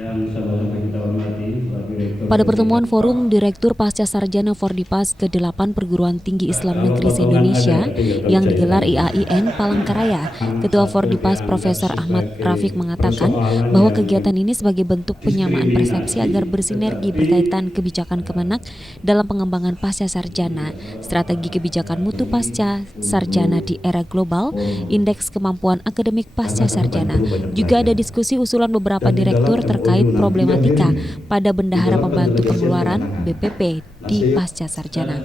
Yang sama-sama kita hormati, Pak Direktur. Pada pertemuan Forum Direktur Pasca Sarjana Fordipas ke-8 Perguruan Tinggi Islam Negeri se-Indonesia yang digelar IAIN Palangkaraya, Ketua Fordipas Profesor Ahmad Rafiq mengatakan bahwa kegiatan ini sebagai bentuk penyamaan persepsi agar bersinergi berkaitan kebijakan Kemenak dalam pengembangan pasca sarjana, strategi kebijakan mutu pasca sarjana di era global, indeks kemampuan akademik pasca sarjana. Juga ada diskusi usulan beberapa direktur terkait problematika pada bendahara pembantu pengeluaran BPP di pasca sarjana.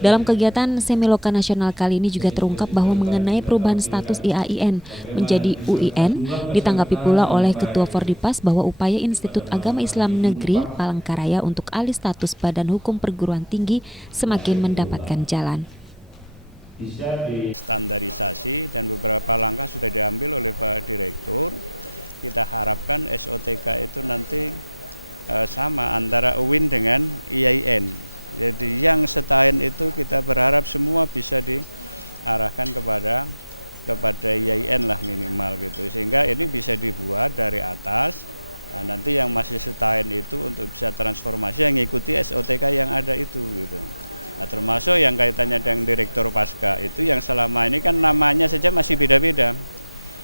Dalam kegiatan Semiloka Nasional kali ini juga terungkap bahwa mengenai perubahan status IAIN menjadi UIN, ditanggapi pula oleh Ketua Fordipas bahwa upaya Institut Agama Islam Negeri Palangkaraya untuk alih status Badan Hukum Perguruan Tinggi semakin mendapatkan jalan. Standarisasi dan beberapa langkah sudah diambil oleh Pak Direktur. Kita harapkan SOTK itu nanti sama antara UIN dengan IAIN. Jadi yang setahun itu kita berharap semua bisa diarahkan kepada IAIN lah minimal gitu. Sehingga ini bisa dibuat dari atas. Nah, nanti yang masih setahun itu untuk bisa transformasi yang mengikuti SOTK yang ada itu gitu. Nah, termasuk yang kaitannya dengan Direktur Pasca itu yang selama ini kan namanya saja masih beda-beda.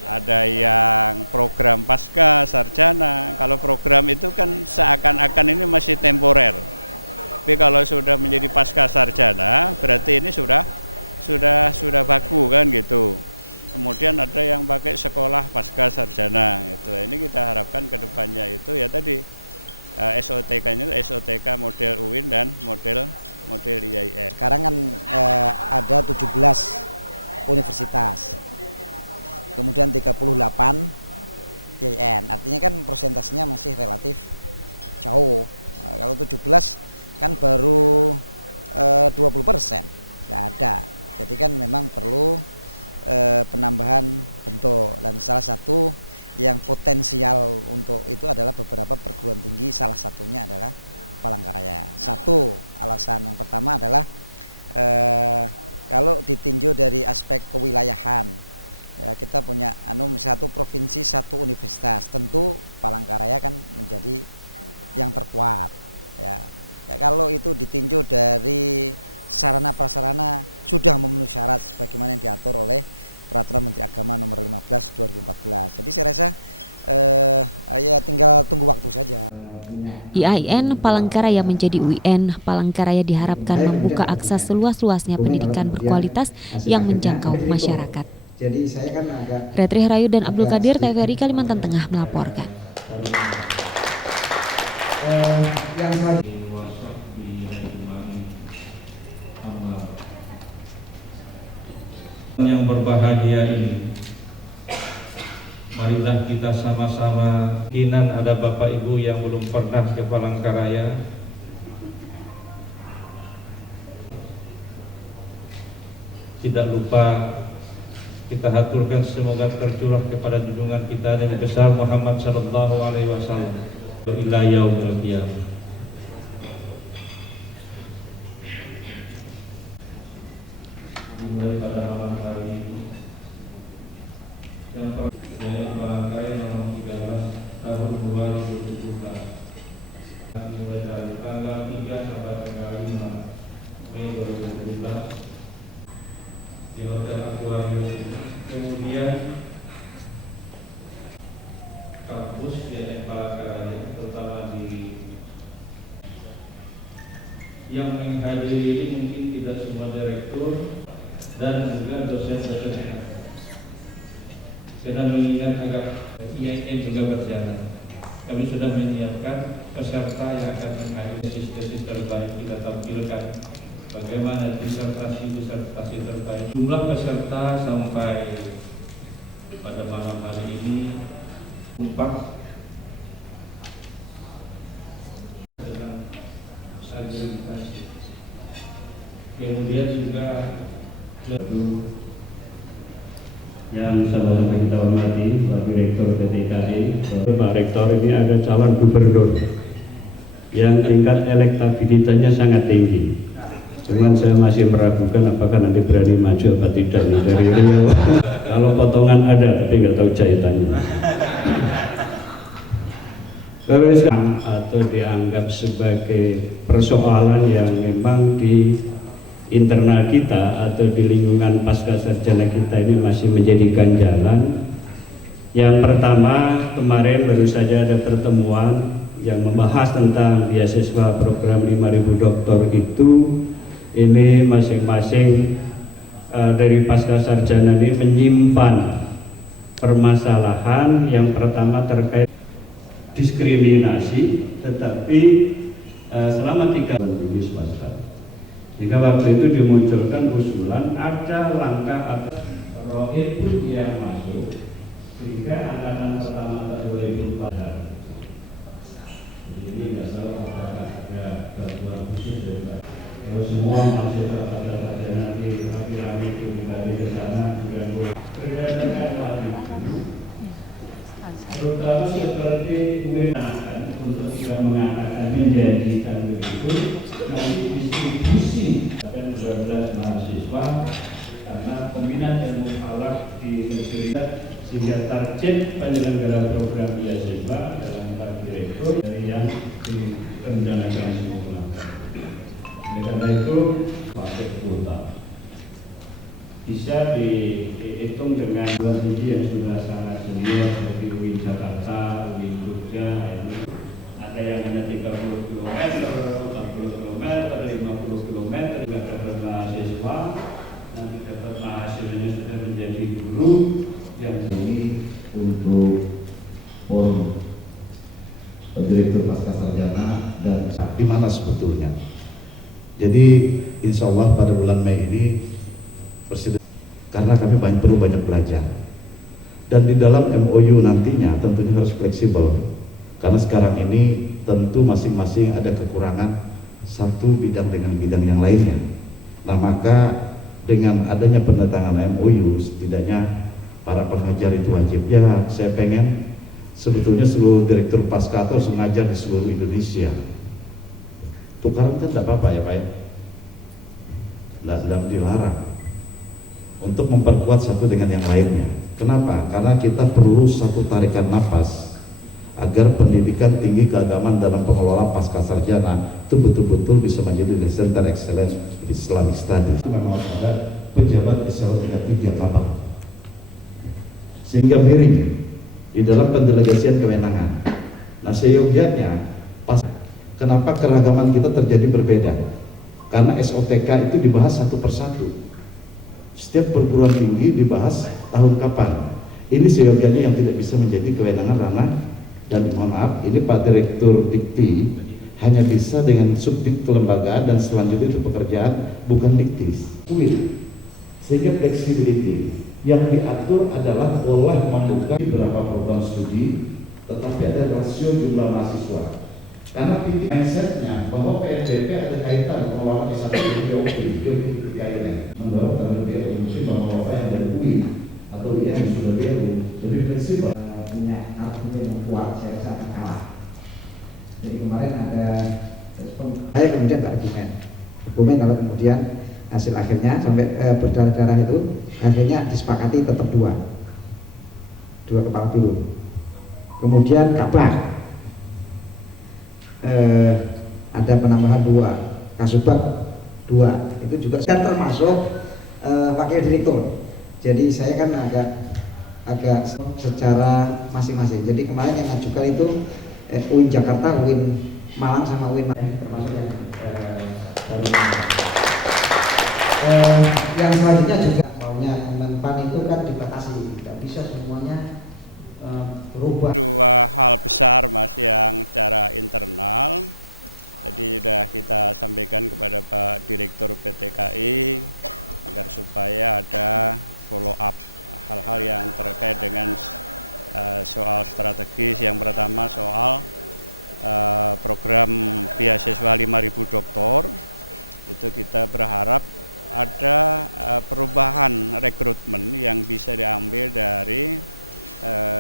Ada yang program pasca sarjana, kalau program itu kan seakan-akan ini masih temporer. Tapi kalau sudah menjadi pasca sarjana, berarti ini sudah baku kan gitu. Kemudian ada yang pakai sekolah pasca sarjana itu. Ini kita harapkan ke depannya itu ya tadi SOTK-nya SOTK model UIN dan model IAIN. Sekarang kan ada 17 universitas. Kemudian 38 IAIN, artinya kan persentasenya masih relatif jauh. Kalau 17 kan baru 20%, nggak ada. Jadi kan memang perlu penambahan bentuk, dan salah satu yang potensial untuk itu adalah beberapa perguruan tinggi, salah satunya adalah Palangkaraya. Satu alasan yang pertama adalah kalau ditinjau dari aspek kewilayahan, ya kita punya satu provinsi satu universitas, tentu Palangkaraya kan menjadi yang terkuat ya. Kalau itu ditinjau dari sarana prasarana sudah memenuhi syarat sebagaimana yang diatur oleh Peraturan Menteri Agama Nomor 15 2014. Jadi saya rasa ya tinggal tunggu waktu saja. IAIN Palangkaraya menjadi UIN Palangkaraya diharapkan membuka akses seluas-luasnya pendidikan berkualitas yang menjangkau masyarakat. Jadi saya kan agak Retri Harayu dan Abdul Qadir, TVRI Kalimantan Tengah melaporkan. Yang selanjutnya yang berbahagia ini, marilah kita sama-sama. Mungkin ada Bapak Ibu yang belum pernah ke Palangkaraya. Tidak lupa kita haturkan semoga tercurah kepada junjungan kita Nabi besar Muhammad sallallahu alaihi wasallam ila yaumil qiyamah. Mulai pada malam hari ini yang dari Palangkaraya nomor 13 tahun 2017, mulai dari tanggal 3 sampai tanggal 5 Mei 2017 di Hotel Aquarius ini. Kemudian kampus IAIN Palangkaraya, terutama di yang menghadiri ini mungkin tidak semua direktur dan juga dosen-dosen, karena mengingat agar IAIN juga berjalan. Kami sudah menyiapkan peserta yang akan menghadiri sesi terbaik. Kita tampilkan bagaimana disertasi terbaik. Jumlah peserta sampai pada malam hari ini 4 dengan sajian. Kemudian juga yang sama-sama kita hormati, Pak Direktur PT KAI. Pak Rektor, ini ada calon gubernur yang tingkat elektabilitasnya sangat tinggi. Cuman saya masih meragukan apakah nanti berani maju apa tidak nih dari Riau. Kalau potongan ada, tapi nggak tahu jahitannya. atau dianggap sebagai persoalan yang memang di internal kita atau di lingkungan pasca sarjana kita ini masih menjadi ganjalan. Yang pertama, kemarin baru saja ada pertemuan yang membahas tentang beasiswa program 5.000 doktor itu. Ini masing-masing dari pasca sarjana ini menyimpan permasalahan. Yang pertama terkait diskriminasi, tetapi selama 3 tahun tinggi swasta. Jika waktu itu dimunculkan usulan ada langkah atau input yang masuk, sehingga anggaran pertama boleh pada. Jadi nggak tahu apakah ada bantuan khusus dari Pak. Kalau semua mahasiswa pada nanti rame-rame itu kembali ke sana juga boleh. Berdasarkan terutama seperti kewenangan untuk tidak mengatakan menjadikan begitu, nanti distribusi dan 12 mahasiswa karena peminat yang mukhalaf di negeri, sehingga target penyelenggara program beasiswa dalam Pak Direktur dari yang direncanakan semula. Oleh karena itu pakai kuota bisa dihitung dengan tinggi yang sudah sangat senior seperti UIN Jakarta, UIN Jogja. Ini ada yang hanya 30 km, 40 km, 50 km juga dapat mahasiswa. Nanti dapat mahasiswanya sudah menjadi guru yang ini untuk forum Direktur Pasca Sarjana dan di mana sebetulnya. Jadi insya Allah pada bulan Mei ini Presiden, karena kami perlu banyak belajar, dan di dalam MOU nantinya tentunya harus fleksibel karena sekarang ini tentu masing-masing ada kekurangan satu bidang dengan bidang yang lainnya. Nah, maka dengan adanya penandatangan MOU setidaknya para pengajar itu wajib. Ya, saya pengen sebetulnya seluruh direktur pasca harus mengajar di seluruh Indonesia. Tukaran kan tidak apa-apa ya Pak ya, tidak dilarang, untuk memperkuat satu dengan yang lainnya. Kenapa? Karena kita perlu satu tarikan napas agar pendidikan tinggi keagamaan dalam pengelolaan pasca sarjana itu betul-betul bisa menjadi center excellence di Islamic Studies. Memang ada pejabat eselon 3 kabak, sehingga miring di dalam pendelegasian kewenangan. Nah, seyogyanya kenapa keragaman kita terjadi berbeda? Karena SOTK itu dibahas satu persatu. Setiap perguruan tinggi dibahas tahun kapan. Ini seyogyanya yang tidak bisa menjadi kewenangan ranah, dan mohon maaf, ini Pak Direktur Dikti hanya bisa dengan subdit kelembagaan dan selanjutnya itu pekerjaan, bukan diktis. Sehingga flexibility yang diatur adalah boleh membuka beberapa program studi, tetapi ada rasio jumlah mahasiswa. Karena titik mindsetnya bahwa PNBP ada kaitan pengelolaan di satu BOP kaitannya membawa karena BOP mungkin bapak yang dari UI atau IN yang sudah BO lebih fleksibel. Punya argumen yang kuat, saya rasa akan kalah. Jadi kemarin ada saya kemudian argumen kalau kemudian hasil akhirnya sampai berdarah-darah itu akhirnya disepakati tetap dua kepala biro, kemudian kabar ada penambahan 2, Kasubag 2, itu juga kan termasuk wakil direktur. Jadi saya kan agak secara masing-masing. Jadi kemarin yang ngajukan itu UIN Jakarta, UIN Malang sama UIN termasuk yang baru. Yang selanjutnya juga maunya Kemenpan itu kan dibatasi, tidak bisa semuanya berubah. Dua hal besar Mas yang secara internal tadi sudah kita sampaikan kepada Pak Direktur PT KAI agar supaya ada follow up hal-hal yang terkait dengan soal strategis. Yang pertama soal program beasiswa 5.000 doktor, itu kita berharap ada perubahan rekrutmen yang bisa diambil dari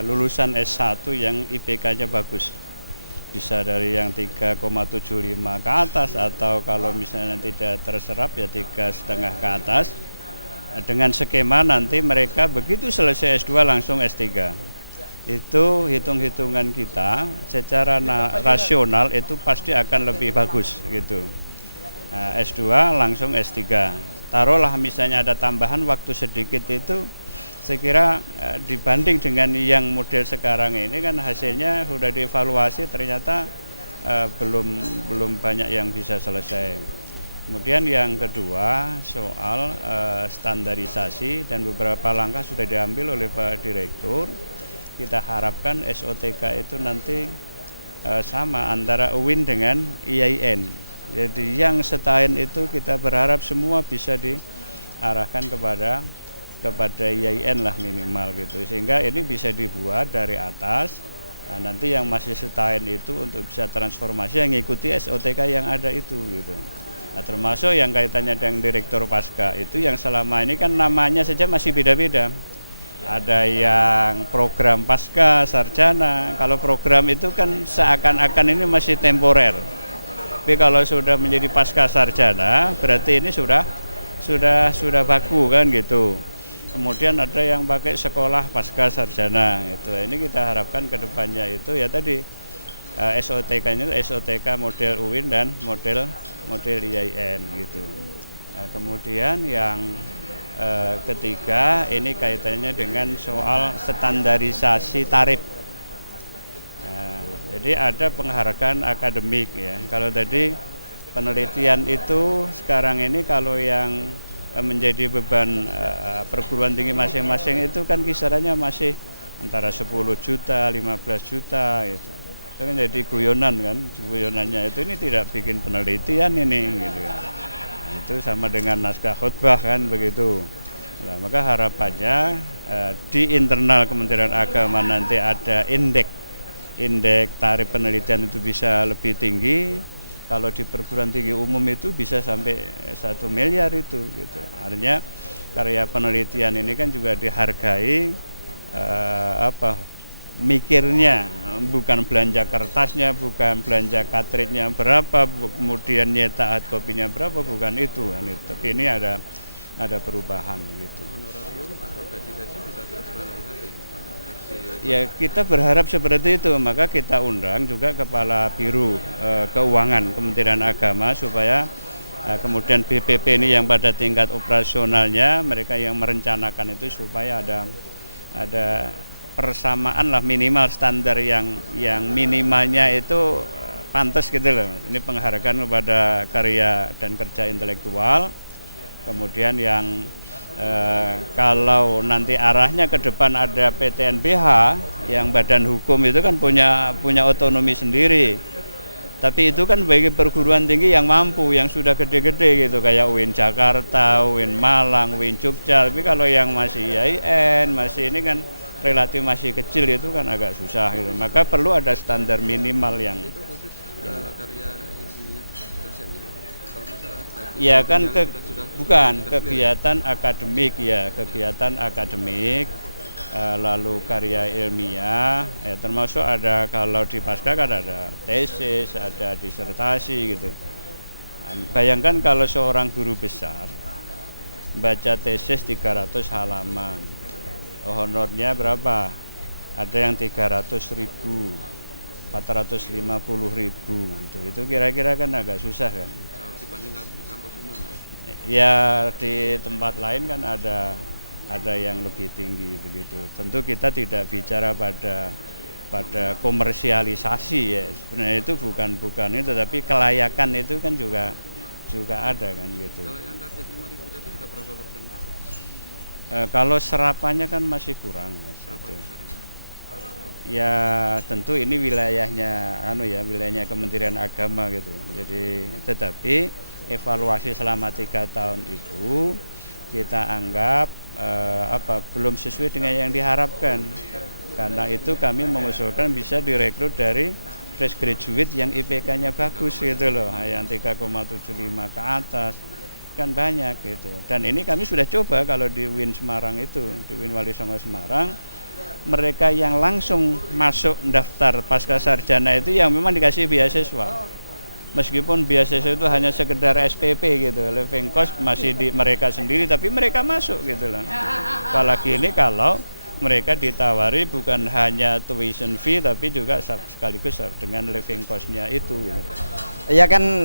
lulusan S1 yang IPK-nya bagus, bisa dari yang 3,75 ke atas, atau kalau misalnya tidak terserap ya 3,5 ke atas. Dengan skema nanti mereka begitu selesai S2 langsung S3. itu hitung-hitungan kita secara rasional itu pasti akan lebih bagus gitu. S2 langsung S3. Taruhlah misalnya ada tambahan waktu sedikit itu, saya kira dibanding dengan yang model sekarang ini kan hasilnya sudah dievaluasi ternyata belum banyak yang bisa selesai. Kemudian yang kedua soal standarisasi dan beberapa langkah sudah diambil oleh Pak Direktur. Kita harapkan SOTK itu nanti sama antara UIN dengan IAIN. Jadi yang setahun itu kita berharap semua bisa diarahkan kepada IAIN lah minimal gitu. Sehingga ini bisa dibuat dari atas. Nah, nanti yang masih setahun itu untuk bisa transformasi yang mengikuti SOTK yang ada itu gitu. Nah, termasuk yang kaitannya dengan Direktur Pasca itu yang selama ini kan namanya saja masih beda-beda. Ada yang program pasca sarjana, kalau program itu kan seakan-akan ini masih temporer. Tapi kalau sudah menjadi pasca sarjana, berarti ini sudah baku kan gitu. Kemudian ada yang pakai sekolah pasca sarjana itu. Ini kita harapkan ke depannya itu ya tadi SOTK-nya SOTK model UIN dan model IAIN gitu. Nah, kemudian yang ketiga ini kaitannya dengan soal standarisasi tarif. Nah, jadi ada penghargaan akademik ya. Kalau tadi penelitian itu sekarang ini kalau yang menjadi beban perguruan tinggi masing-masing itu kan kisarannya masih antara 10 juta, 15 juta gitu. Itu kan jadi guyonan kan, guyonannya itu ini tidak bikin penelitian ini gitu. Itu sama dengan naskah khutbah kan begitu. Nah, maka harapannya di internal Kementerian Agama nanti ada indeks tarif penelitian itu bisa lebih tinggi. Kalau di perguruan tinggi umum itu bisa sampai 1 miliar itu gitu. Artinya karya penelitian ini kan juga dihargai mikirnya, bukan belanja kertasnya, bukan belanja katritnya berapa, kemudian nyetak hard copy-nya berapa, bukan itu kan. Tapi ini ada perubahan gitu. Honorarium atau gaji-gaji bisa terstandarisasi? Ya kita berharap seperti itu, maka kita undang juga Kepala Biro Keuangan Kementerian Agama supaya kemudian BPP ini yang pada tingkat operasionalnya mereka yang merencanakan itu supaya ada persamaan lah minimal standar yang minimalnya itu pantas gitu loh. Ini penghargaan kepada karya dan kerja intelektual. Kemudian yang kalau nanti arahnya ke depan ada PTNBH yang badan hukum itu kan punya otonomi sendiri. Tapi itu kan bagi perguruan tinggi yang mampu, yang sudah gede-gede gitu kayak UIN Jakarta, UIN Malang, UIN Jogja. Tapi kalau yang masih IAIN, masih ini kan relatif masih kecil itu kan agak susah gitu. Maka perlu ada standar minimal yang Itu khusus karya ilmiah dosennya. Kalau masalah ya kan bukan sudah kegiatan akademik ya, kegiatan akademik lalu karya ilmiah termasuk ada kalau di pasca kan ada tesis, ada disertasi gitu. Bayangkan kalau seorang guru besar baca tesis 300 halaman. Honornya berapa? Ada yang 300.000, 450.000 itu kira-kira kan agak susah kan. jauh dibanding kampus umum ya. Ya di tempat lain kan ada yang lebih tinggi begitu. Tentu kita tidak bicara pada komersialisasi ya. Sebenarnya itu bukan itu, tapi kelayakan itu kan juga ada kan gitu. Kalau yang target 5.000 tadi sudah berapa persen? Kalau serapannya kan masih kurang Mas, gitu. Ya tentu ini wilayahnya wilayahnya Kementerian Agama gitu. Jadi tetapi evaluasi selama 3 tahun itu kita anggap belum sesuai dengan yang diharapkan. Karena itu kami mengusulkan bisa direkrut dari fresh graduate yang IPK-nya bagus gitu loh, yang 3,75 ke atas. Kan banyak gitu. Dan ini kami sudah coba kalau di UIN Semarang itu, di UIN Wali Songo Semarang, mereka yang langsung masuk daftar pasca sarjana itu yang memang dikasih beasiswa. Meskipun beasiswa itu hanya sekedar SPP gitu, living cost masih di mereka sendiri, tapi mereka masuk gitu loh. Apalagi ini kalau mereka ditawari bukan hanya tuition fee tapi juga sekaligus dengan living cost-nya itu. Iya kan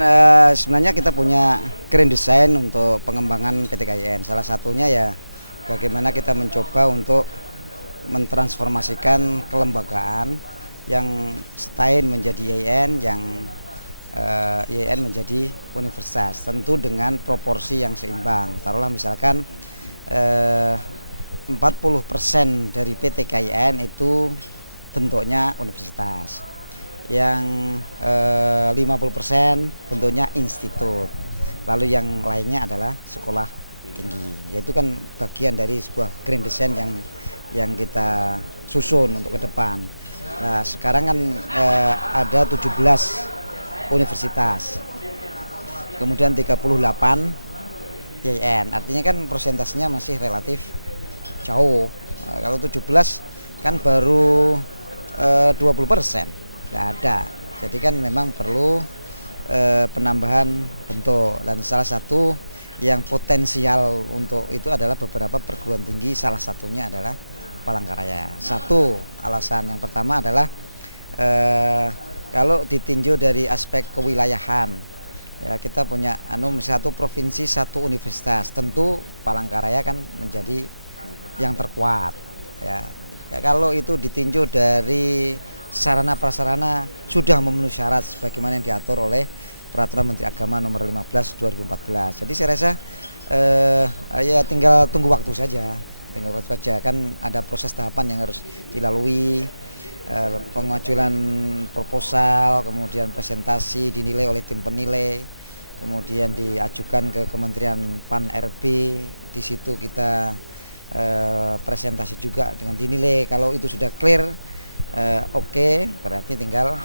sebenarnya kita punya grand design untuk pengembangan PT KIN. Salah satunya ya bagaimana kita mencoba untuk mentransformasikan kelembagaan yang setahun menjadi IAIN, yang IAIN menjadi universitas, tentu dengan proporsi yang seimbang. Taruhlah misalkan 40% dari PT KIN itu bentuknya universitas, yang 50% bentuknya institut, lalu yang lainnya adalah sekolah tinggi. Yaitu kan bagian dari sebuah grand design yang kita susun untuk ke depan. Nah sekarang kan ada 17 universitas, kemudian 38 IAIN, artinya kan persentasenya masih relatif jauh. Kalau 17 kan baru 20%, nggak ada. Jadi kan memang perlu penambahan bentuk, dan salah satu yang potensial untuk itu adalah beberapa perguruan tinggi, salah satunya adalah Palangkaraya. Satu alasan yang pertama adalah kalau ditinjau dari aspek kewilayahan, ya kita punya satu provinsi satu universitas, tentu Palangkaraya kan menjadi yang terkuat. Ya, kalau itu ditinjau dari sarana prasarana sudah memenuhi syarat sebagaimana yang diatur oleh Peraturan Menteri Agama Nomor 15 2014. Jadi saya rasa ya tinggal tunggu waktu saja. Kan ada proses tahapan yang harus dilalui, pengajuan proposal, kemudian presentasi dinilai oleh tim penilai, kemudian diajukan ke Kementerian PAN RB. Di situ kita presentasi juga dengan dinilai. Kalau itu sudah clear, oke, berarti tinggal